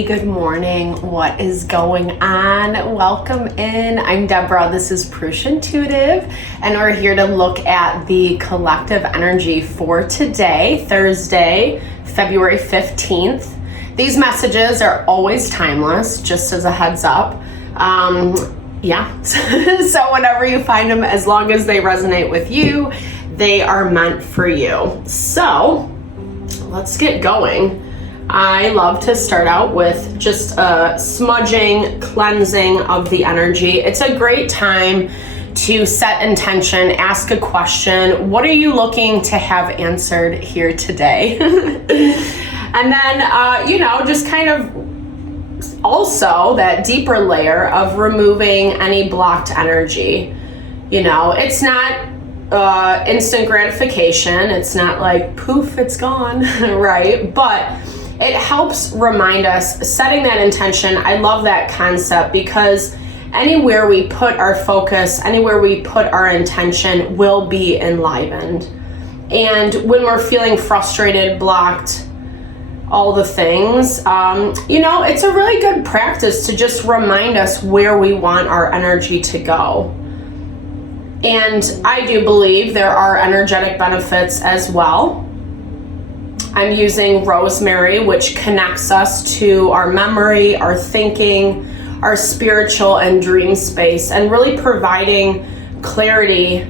everybody. Good morning. What is going on? Welcome in. I'm Deborah. This is Purusha Intuitive, and we're here to look at the collective energy for today, Thursday, February 15th. These messages are always timeless, just as a heads up. So whenever you find them, as long as they resonate with you, they are meant for you. So let's get going. I love to start out with just a smudging, cleansing of the energy. It's a great time to set intention, ask a question. What are you looking to have answered here today? And then, just kind of also that deeper layer of removing any blocked energy. It's not instant gratification. It's not like poof, it's gone, right? But it helps remind us, setting that intention. I love that concept because anywhere we put our focus, anywhere we put our intention will be enlivened. And when we're feeling frustrated, blocked, all the things, it's a really good practice to just remind us where we want our energy to go. And I do believe there are energetic benefits as well. I'm using rosemary, which connects us to our memory, our thinking, our spiritual and dream space, and really providing clarity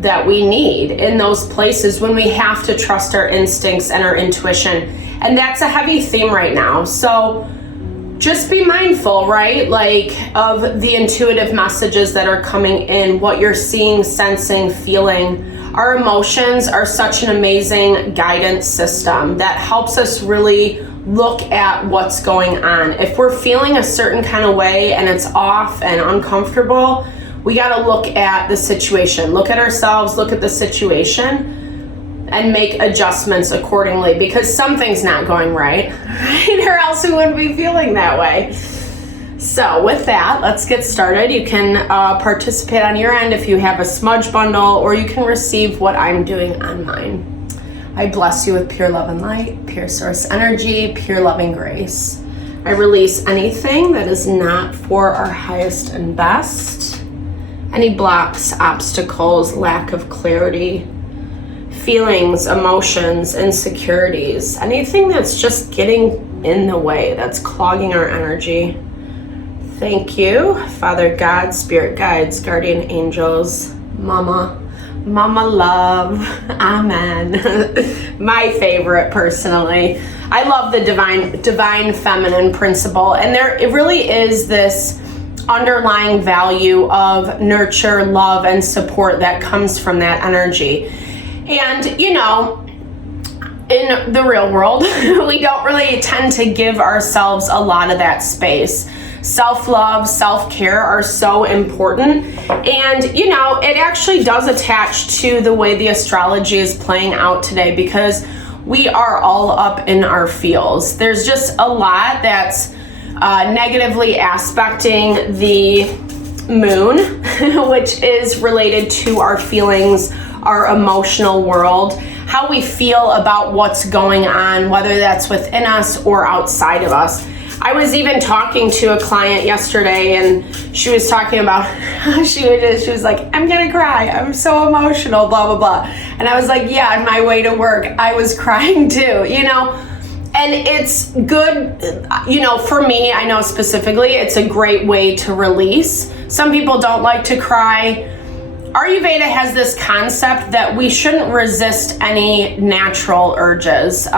that we need in those places when we have to trust our instincts and our intuition. And that's a heavy theme right now. So just be mindful, right? Of the intuitive messages that are coming in, what you're seeing, sensing, feeling. Our emotions are such an amazing guidance system that helps us really look at what's going on. If we're feeling a certain kind of way and it's off and uncomfortable, we got to look at the situation, look at ourselves, look at the situation, and make adjustments accordingly, because something's not going right? Or else we wouldn't be feeling that way. So with that, let's get started. You can participate on your end if you have a smudge bundle, or you can receive what I'm doing on mine. I bless you with pure love and light, pure source energy, pure loving grace. I release anything that is not for our highest and best. Any blocks, obstacles, lack of clarity, feelings, emotions, insecurities, anything that's just getting in the way, that's clogging our energy. Thank you, Father God, Spirit Guides, Guardian Angels, Mama Love, Amen. My favorite, personally. I love the divine feminine principle, and it really is this underlying value of nurture, love, and support that comes from that energy. And, in the real world, we don't really tend to give ourselves a lot of that space. Self-love, self-care are so important. And, it actually does attach to the way the astrology is playing out today, because we are all up in our feels. There's just a lot that's negatively aspecting the moon, which is related to our feelings, our emotional world, how we feel about what's going on, whether that's within us or outside of us. I was even talking to a client yesterday, and she was talking about she was like, I'm gonna cry, I'm so emotional, blah blah blah. And I was like, yeah, on my way to work I was crying too, and it's good, for me, I know specifically it's a great way to release. Some people don't like to cry. Ayurveda has this concept that we shouldn't resist any natural urges.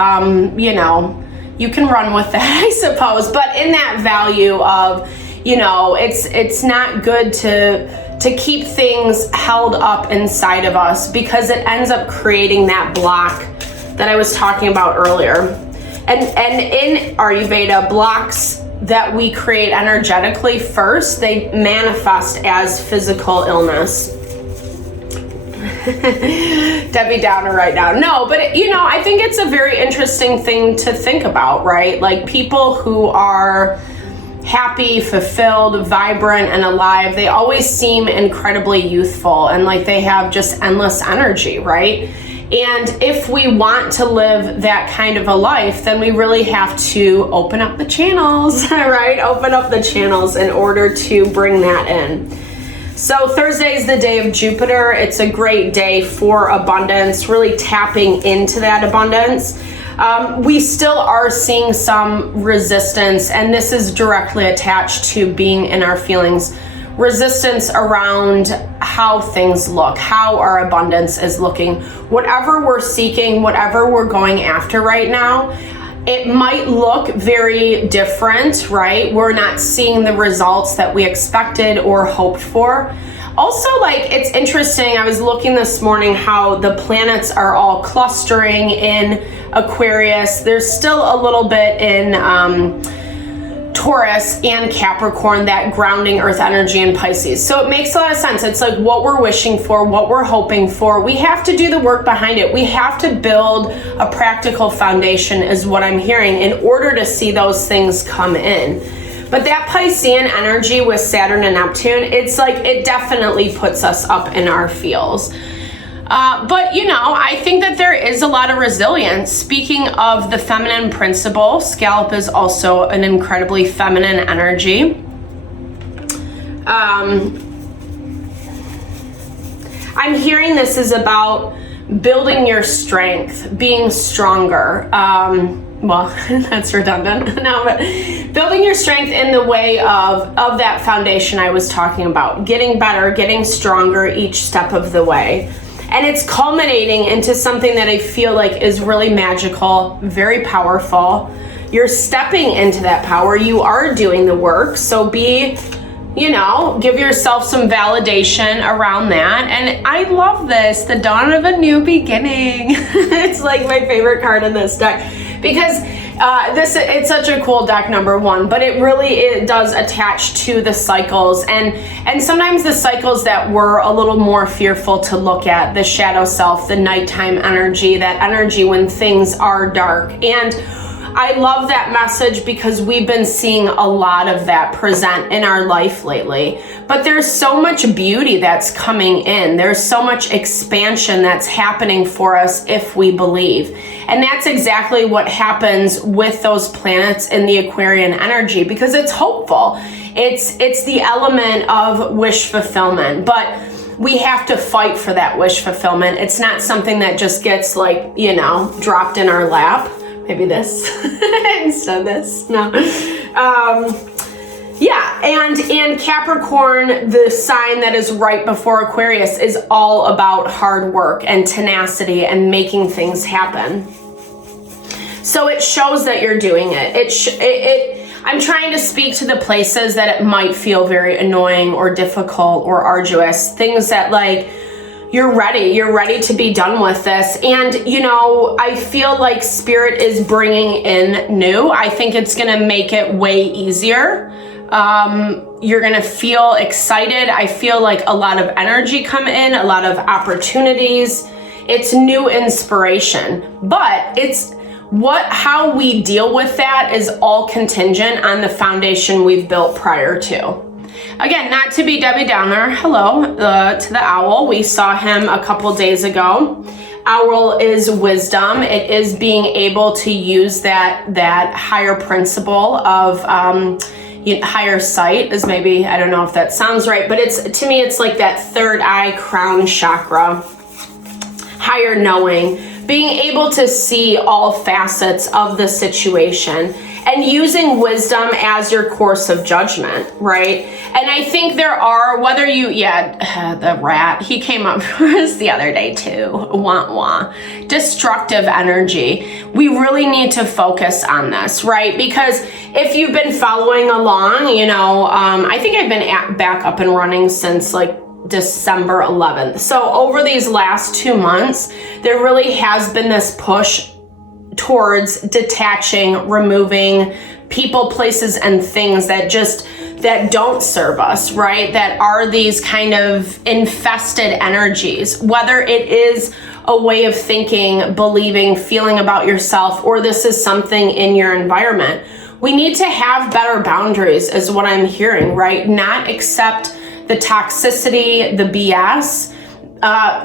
You can run with that, I suppose, but in that value of, it's not good to keep things held up inside of us, because it ends up creating that block that I was talking about earlier. And in Ayurveda, blocks that we create energetically first, they manifest as physical illness. Debbie Downer right now. No, but I think it's a very interesting thing to think about, right? Like, people who are happy, fulfilled, vibrant, and alive, they always seem incredibly youthful, and like they have just endless energy, right? And if we want to live that kind of a life, then we really have to open up the channels, right? Open up the channels in order to bring that in. So Thursday is the day of Jupiter. It's a great day for abundance, really tapping into that abundance. We still are seeing some resistance, and this is directly attached to being in our feelings. Resistance around how things look, how our abundance is looking. Whatever we're seeking, whatever we're going after right now, it might look very different, right? We're not seeing the results that we expected or hoped for. Also, like, it's interesting, I was looking this morning how the planets are all clustering in Aquarius. There's still a little bit in Taurus and Capricorn, that grounding earth energy in Pisces. So it makes a lot of sense. It's like what we're wishing for, what we're hoping for. We have to do the work behind it. We have to build a practical foundation, is what I'm hearing, in order to see those things come in. But that Piscean energy with Saturn and Neptune, it's like, it definitely puts us up in our feels. But, you know, I think that there is a lot of resilience. Speaking of the feminine principle, Scallop is also an incredibly feminine energy. I'm hearing this is about building your strength, being stronger. Well, that's redundant. No, but building your strength in the way of that foundation I was talking about, getting better, getting stronger each step of the way. And it's culminating into something that I feel like is really magical, very powerful. You're stepping into that power. You are doing the work. So be, you know, give yourself some validation around that. And I love this, the dawn of a new beginning. It's like my favorite card in this deck, because it's such a cool deck, number one, but it does attach to the cycles, and sometimes the cycles that we're a little more fearful to look at, the shadow self, the nighttime energy, that energy when things are dark. And I love that message because we've been seeing a lot of that present in our life lately. But there's so much beauty that's coming in. There's so much expansion that's happening for us if we believe. And that's exactly what happens with those planets in the Aquarian energy, because it's hopeful. It's the element of wish fulfillment. But we have to fight for that wish fulfillment. It's not something that just gets, like, you know, dropped in our lap. Maybe this instead of this. No. Yeah, and Capricorn, the sign that is right before Aquarius, is all about hard work and tenacity and making things happen. So it shows that you're doing it. I'm trying to speak to the places that it might feel very annoying or difficult or arduous, things that, like, you're ready to be done with this. And, you know, I feel like Spirit is bringing in new. I think it's going to make it way easier. You're going to feel excited. I feel like a lot of energy come in, a lot of opportunities. It's new inspiration, but how we deal with that is all contingent on the foundation we've built prior to. Again, not to be Debbie Downer, hello to the owl. We saw him a couple days ago. Owl is wisdom. It is being able to use that higher principle of higher sight is maybe, I don't know if that sounds right, but to me, it's like that third eye crown chakra, higher knowing, being able to see all facets of the situation and using wisdom as your course of judgment, right? And I think there are, the rat, he came up for us the other day too, wah. Destructive energy. We really need to focus on this, right? Because if you've been following along, you know, I think I've been back up and running since like December 11th. So over these last 2 months, there really has been this push towards detaching, removing people, places, and things that don't serve us, right? That are these kind of infested energies, whether it is a way of thinking, believing, feeling about yourself, or this is something in your environment. We need to have better boundaries is what I'm hearing, right? Not accept the toxicity, the BS,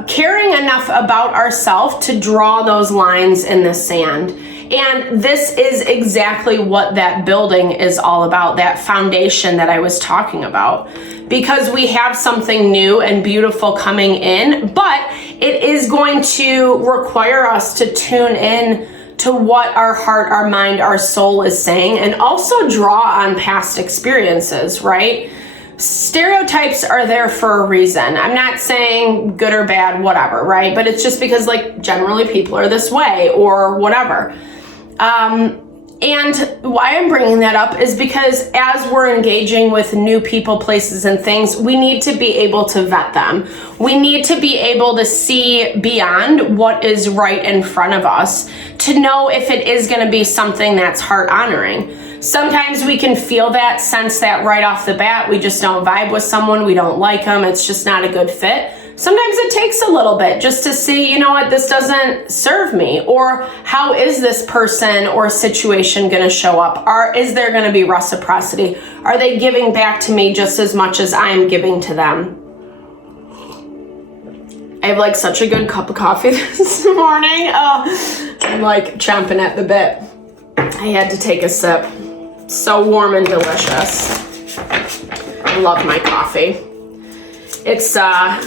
caring enough about ourselves to draw those lines in the sand. And this is exactly what that building is all about, that foundation that I was talking about. Because we have something new and beautiful coming in, but it is going to require us to tune in to what our heart, our mind, our soul is saying, and also draw on past experiences, right? Stereotypes are there for a reason. I'm not saying good or bad, whatever, right? But it's just because, like, generally people are this way or whatever. And why I'm bringing that up is because as we're engaging with new people, places, and things, we need to be able to vet them. We need to be able to see beyond what is right in front of us to know if it is going to be something that's heart honoring. Sometimes we can feel that, sense that right off the bat. We just don't vibe with someone. We don't like them. It's just not a good fit. Sometimes it takes a little bit just to see, you know what, this doesn't serve me. Or how is this person or situation going to show up? Is there going to be reciprocity? Are they giving back to me just as much as I'm giving to them? I have like such a good cup of coffee this morning. Oh, I'm like chomping at the bit. I had to take a sip. So warm and delicious. I love my coffee. It's, I've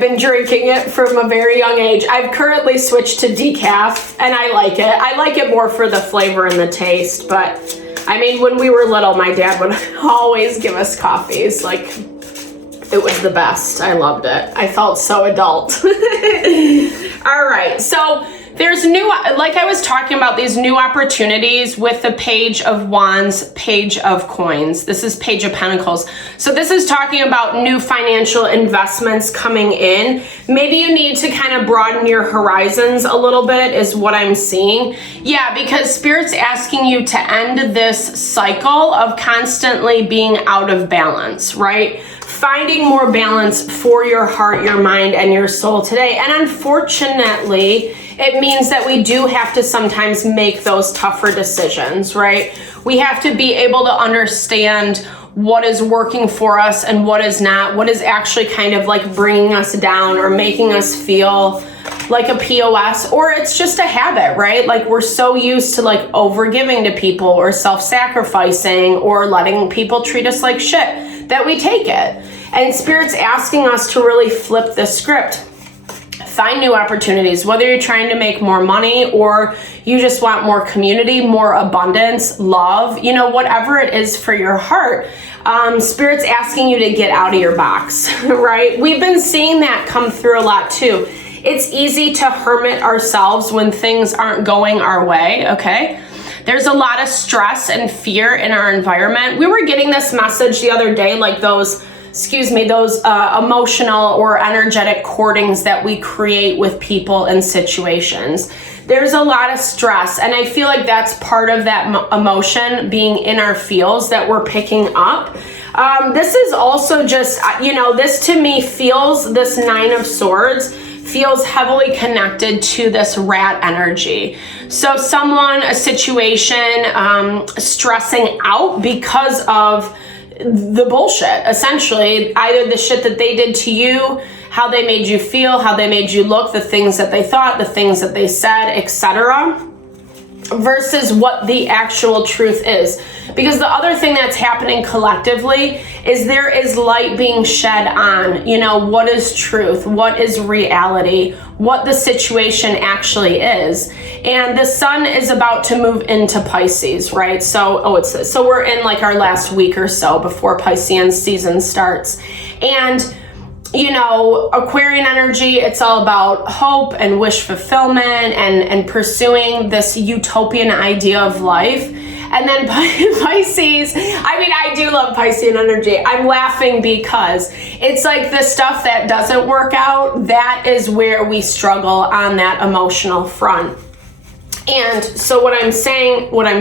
been drinking it from a very young age. I've currently switched to decaf, and I like it. I like it more for the flavor and the taste, but I mean, when we were little, my dad would always give us coffees. Like, it was the best. I loved it. I felt so adult. All right, so there's new, like I was talking about, these new opportunities with the Page of Wands, Page of Coins. This is Page of Pentacles. So this is talking about new financial investments coming in. Maybe you need to kind of broaden your horizons a little bit is what I'm seeing. Yeah, because Spirit's asking you to end this cycle of constantly being out of balance, right? Finding more balance for your heart, your mind, and your soul today. And unfortunately, it means that we do have to sometimes make those tougher decisions, right? We have to be able to understand what is working for us and what is not, what is actually kind of like bringing us down or making us feel like a POS, or it's just a habit, right? Like we're so used to like overgiving to people or self-sacrificing or letting people treat us like shit that we take it. And Spirit's asking us to really flip the script. Find new opportunities, whether you're trying to make more money or you just want more community, more abundance, love, you know, whatever it is for your heart. Spirit's asking you to get out of your box, right? We've been seeing that come through a lot too. It's easy to hermit ourselves when things aren't going our way, okay? There's a lot of stress and fear in our environment. We were getting this message the other day, like those emotional or energetic courtings that we create with people and situations. There's a lot of stress, and I feel like that's part of that emotion being in our feels that we're picking up. This is also just, you know, this to me feels, this Nine of Swords feels heavily connected to this rat energy. So someone, a situation, stressing out because of the bullshit, essentially, either the shit that they did to you, how they made you feel, how they made you look, the things that they thought, the things that they said, etc., versus what the actual truth is. Because the other thing that's happening collectively is there is light being shed on, you know, what is truth, what is reality, what the situation actually is. And the sun is about to move into Pisces, right? So, so we're in like our last week or so before Piscean season starts. And you know, Aquarian energy, it's all about hope and wish fulfillment and pursuing this utopian idea of life. And then Pisces, I mean, I do love Piscean energy. I'm laughing because it's like the stuff that doesn't work out, that is where we struggle on that emotional front. And so what I'm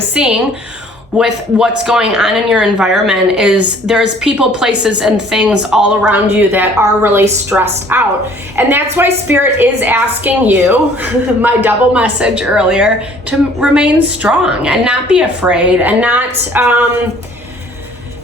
seeing with what's going on in your environment is there's people, places, and things all around you that are really stressed out. And that's why Spirit is asking you, my double message earlier, to remain strong and not be afraid and not,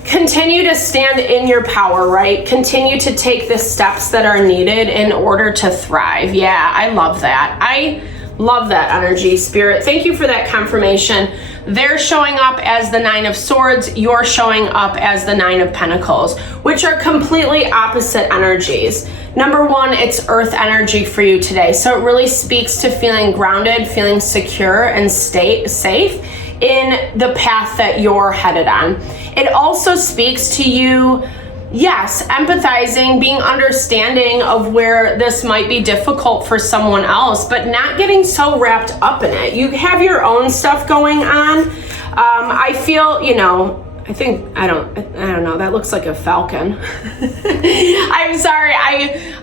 continue to stand in your power, right? Continue to take the steps that are needed in order to thrive. Yeah, I love that. I love that energy, Spirit. Thank you for that confirmation. They're showing up as the Nine of Swords. You're showing up as the Nine of Pentacles, which are completely opposite energies. Number one, it's earth energy for you today. So it really speaks to feeling grounded, feeling secure, and stay safe in the path that you're headed on. It also speaks to you, yes, empathizing, being understanding of where this might be difficult for someone else, but not getting so wrapped up in it. You have your own stuff going on. I feel, I don't know, that looks like a falcon. I'm sorry,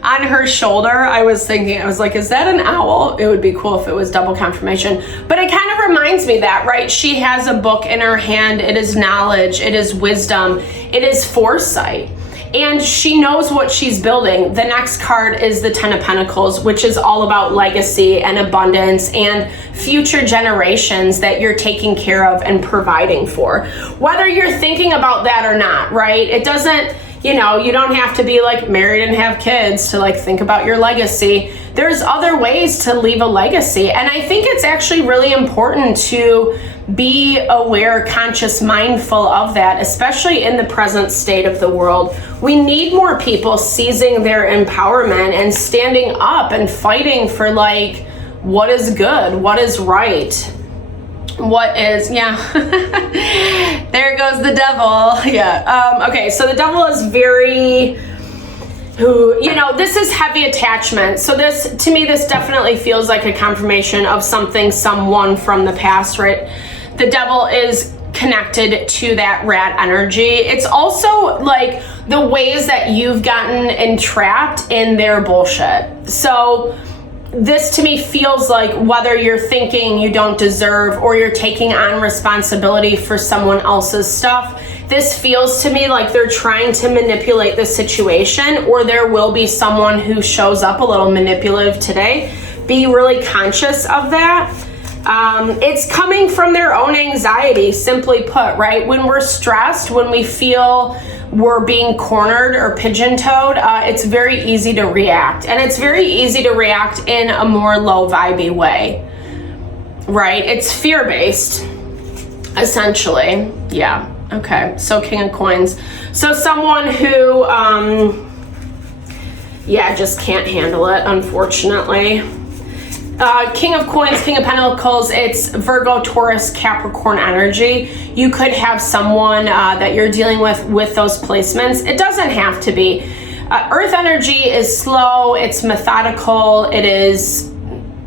on her shoulder, I was like, is that an owl? It would be cool if it was double confirmation. But it kind of reminds me that, right? She has a book in her hand. It is knowledge, it is wisdom, it is foresight. And she knows what she's building. The next card is the Ten of Pentacles, which is all about legacy and abundance and future generations that you're taking care of and providing for. Whether you're thinking about that or not, right? It doesn't, you don't have to be like married and have kids to like think about your legacy. There's other ways to leave a legacy. And I think it's actually really important to be aware, conscious, mindful of that, especially in the present state of the world. We need more people seizing their empowerment and standing up and fighting for like what is good, what is right, what is, there goes the devil. Okay, so the devil is very, this is heavy attachment. So to me, this definitely feels like a confirmation of someone from the past, right? The devil is connected to that rat energy. It's also like the ways that you've gotten entrapped in their bullshit. So this to me feels like whether you're thinking you don't deserve or you're taking on responsibility for someone else's stuff, this feels to me like they're trying to manipulate the situation, or there will be someone who shows up a little manipulative today. Be really conscious of that. It's coming from their own anxiety, simply put, right? When we're stressed, when we feel we're being cornered or pigeon-toed, it's very easy to react. And it's very easy to react in a more low-vibey way, right? It's fear-based, essentially. Yeah, okay. So King of Coins. So someone who, just can't handle it, unfortunately. King of Coins, King of Pentacles, it's Virgo, Taurus, Capricorn energy. You could have someone that you're dealing with those placements. It doesn't have to be. Earth energy is slow, it's methodical, it is,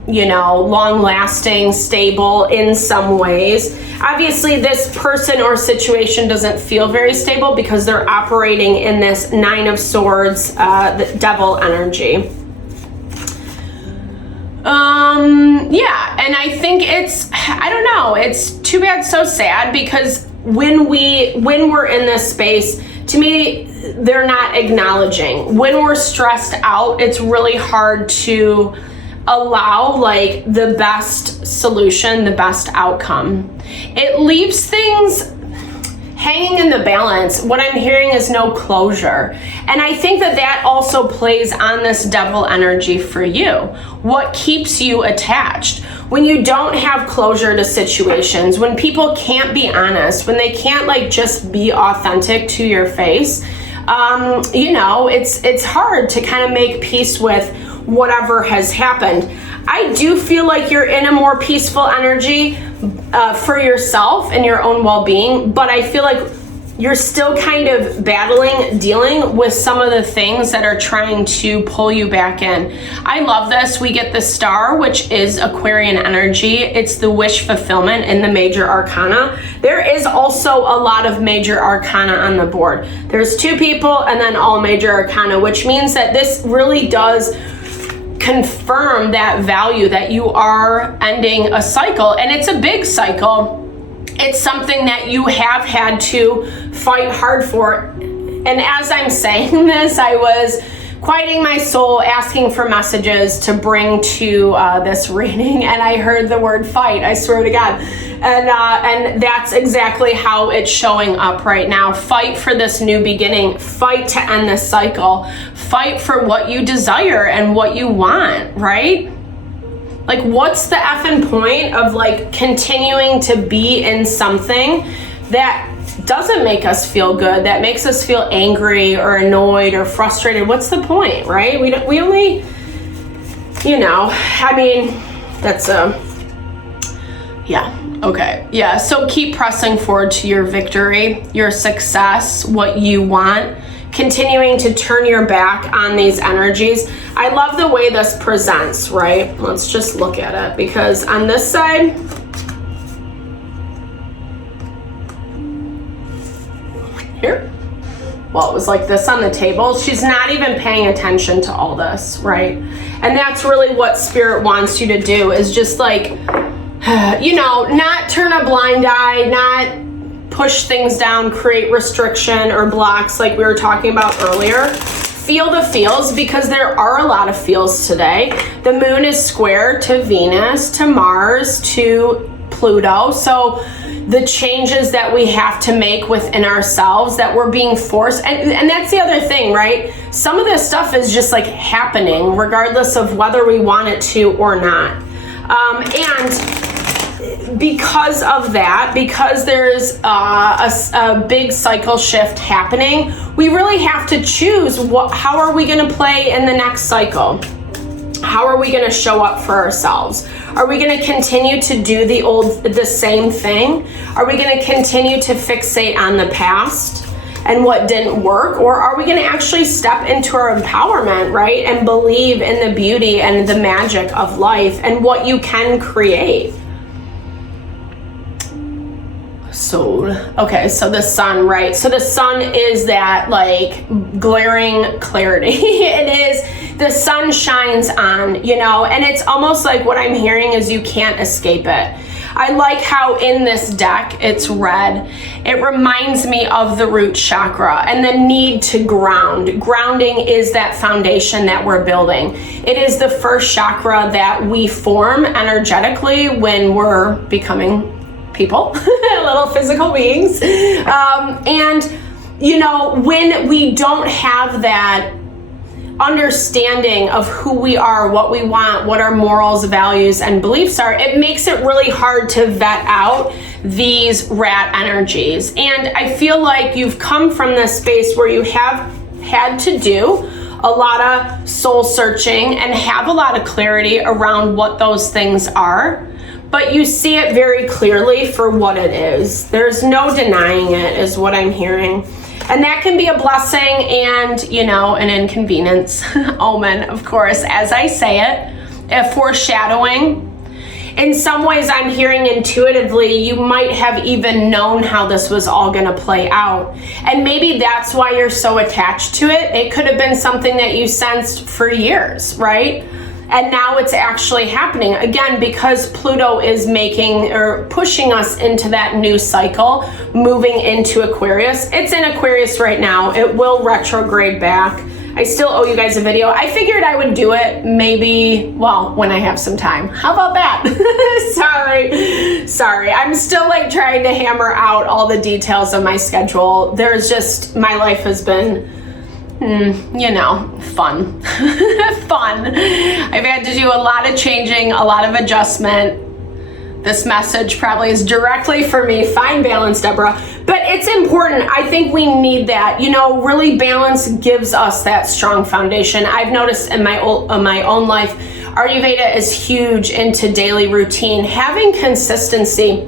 long-lasting, stable in some ways. Obviously, this person or situation doesn't feel very stable because they're operating in this Nine of Swords, the devil energy. And I think it's too bad, so sad, because when we're in this space, to me, they're not acknowledging. When we're stressed out, it's really hard to allow like the best solution, the best outcome. It leaves things hanging in the balance. What I'm hearing is no closure. And I think that also plays on this devil energy for you. What keeps you attached? When you don't have closure to situations, when people can't be honest, when they can't like just be authentic to your face, it's hard to kind of make peace with whatever has happened. I do feel like you're in a more peaceful energy for yourself and your own well-being, but I feel like you're still kind of dealing with some of the things that are trying to pull you back in. I love this. We get the Star, which is Aquarian energy. It's the wish fulfillment in the major arcana. There is also a lot of major arcana on the board. There's 2 people and then all major arcana, which means that this really does confirm that value that you are ending a cycle, and it's a big cycle. It's something that you have had to fight hard for. And as I'm saying this, I was quieting my soul, asking for messages to bring to this reading, and I heard the word fight, I swear to God. And that's exactly how it's showing up right now. Fight for this new beginning. Fight to end this cycle. Fight for what you desire and what you want, right? Like, what's the effing point of like continuing to be in something that doesn't make us feel good, that makes us feel angry or annoyed or frustrated? What's the point, right? We only, you know, I mean, that's yeah, okay. Yeah, so keep pressing forward to your victory, your success, what you want, continuing to turn your back on these energies. I love the way this presents, right? Let's just look at it, because on this side, here, well, it was like this on the table. She's not even paying attention to all this, right? And that's really what Spirit wants you to do, is just like, you know, not turn a blind eye, not push things down, create restriction or blocks like we were talking about earlier. Feel the feels, because there are a lot of feels today. The moon is square to Venus, to Mars, to Pluto. So the changes that we have to make within ourselves, that we're being forced, and that's the other thing, right? Some of this stuff is just like happening regardless of whether we want it to or not. And because of that, because there's a big cycle shift happening, we really have to choose how are we going to play in the next cycle? How are we going to show up for ourselves? Are we going to continue to do the same thing? Are we going to continue to fixate on the past and what didn't work? Or are we going to actually step into our empowerment, right? And believe in the beauty and the magic of life and what you can create? So, okay, so the sun, right? So the sun is that like glaring clarity. It is, the sun shines on, you know, and it's almost like what I'm hearing is you can't escape it. I like how in this deck it's red. It reminds me of the root chakra and the need to ground. Grounding is that foundation that we're building. It is the first chakra that we form energetically when we're becoming people, little physical beings. And, you know, when we don't have that understanding of who we are, what we want, what our morals, values, and beliefs are, it makes it really hard to vet out these rat energies. And I feel like you've come from this space where you have had to do a lot of soul searching and have a lot of clarity around what those things are. But you see it very clearly for what it is. There's no denying it, is what I'm hearing. And that can be a blessing and, you know, an inconvenience. Omen, of course, as I say it, a foreshadowing. In some ways, I'm hearing intuitively, you might have even known how this was all going to play out. And maybe that's why you're so attached to it. It could have been something that you sensed for years, right? And now it's actually happening again, because Pluto is making or pushing us into that new cycle, moving into Aquarius. It's in Aquarius right now. It will retrograde back. I still owe you guys a video. I figured I would do it maybe, well, when I have some time. How about that? Sorry. I'm still like trying to hammer out all the details of my schedule. There's just, my life has been, you know, fun. Fun. I've had to do a lot of changing, a lot of adjustment. This message probably is directly for me. Find balance, Deborah. But it's important. I think we need that. You know, really balance gives us that strong foundation. I've noticed in my own life, Ayurveda is huge into daily routine. Having consistency.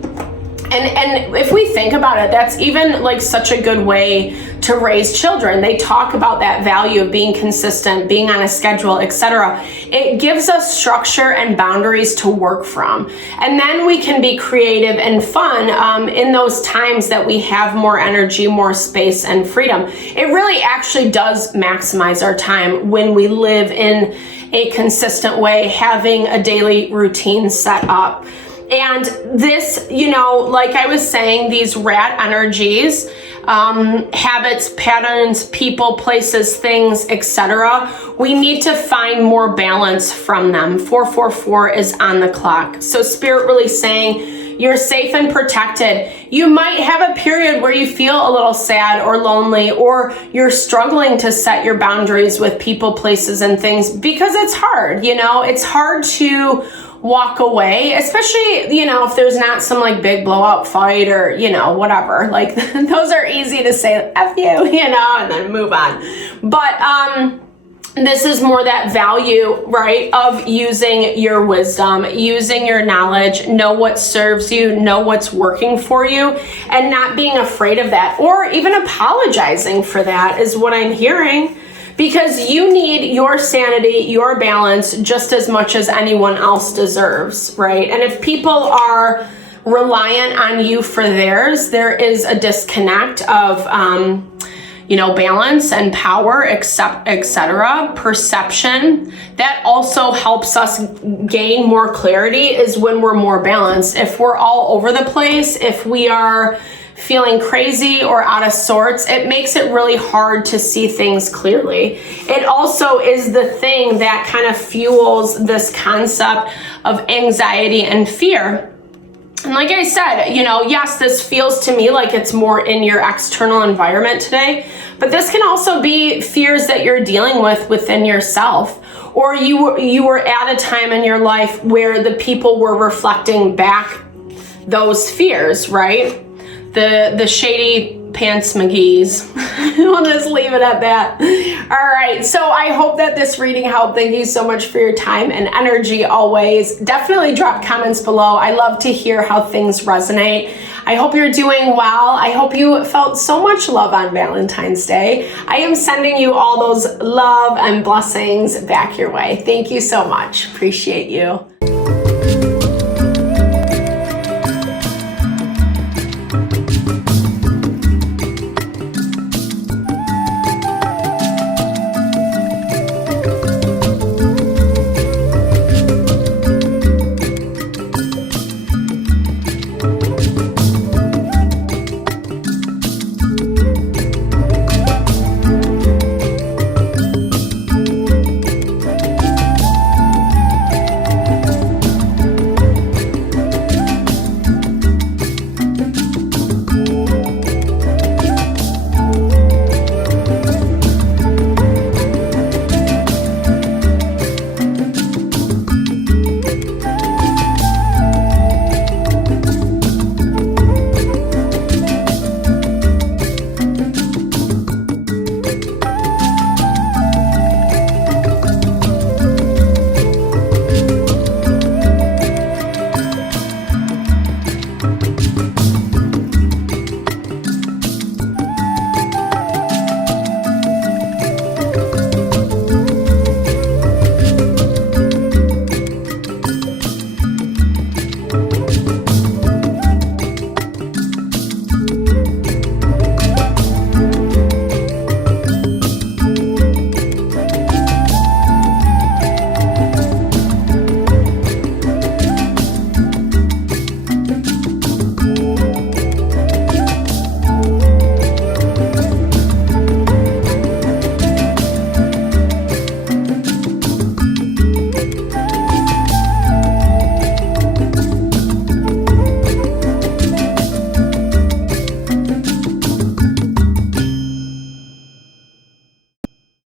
And if we think about it, that's even like such a good way to raise children. They talk about that value of being consistent, being on a schedule, etc. It gives us structure and boundaries to work from. And then we can be creative and fun in those times that we have more energy, more space, and freedom. It really actually does maximize our time when we live in a consistent way, having a daily routine set up. And this, you know, like I was saying, these rat energies, habits, patterns, people, places, things, etc. We need to find more balance from them. 444 is on the clock. So Spirit really saying you're safe and protected. You might have a period where you feel a little sad or lonely, or you're struggling to set your boundaries with people, places, and things because it's hard. It's hard to walk away, especially, if there's not some like big blowout fight or, whatever. Like those are easy to say, F you, and then move on. But this is more that value, right, of using your wisdom, using your knowledge, know what serves you, know what's working for you, and not being afraid of that, or even apologizing for that is what I'm hearing. Because you need your sanity, your balance, just as much as anyone else deserves, right? And if people are reliant on you for theirs, there is a disconnect of, balance and power, etc. Perception. That also helps us gain more clarity is when we're more balanced. If we're all over the place, if we are feeling crazy or out of sorts, it makes it really hard to see things clearly. It also is the thing that kind of fuels this concept of anxiety and fear. And like I said, yes, this feels to me like it's more in your external environment today, but this can also be fears that you're dealing with within yourself, or you were at a time in your life where the people were reflecting back those fears, right? The shady pants McGee's. We'll just leave it at that. All right, so I hope that this reading helped. Thank you so much for your time and energy always. Definitely drop comments below. I love to hear how things resonate. I hope you're doing well. I hope you felt so much love on Valentine's Day. I am sending you all those love and blessings back your way. Thank you so much. Appreciate you.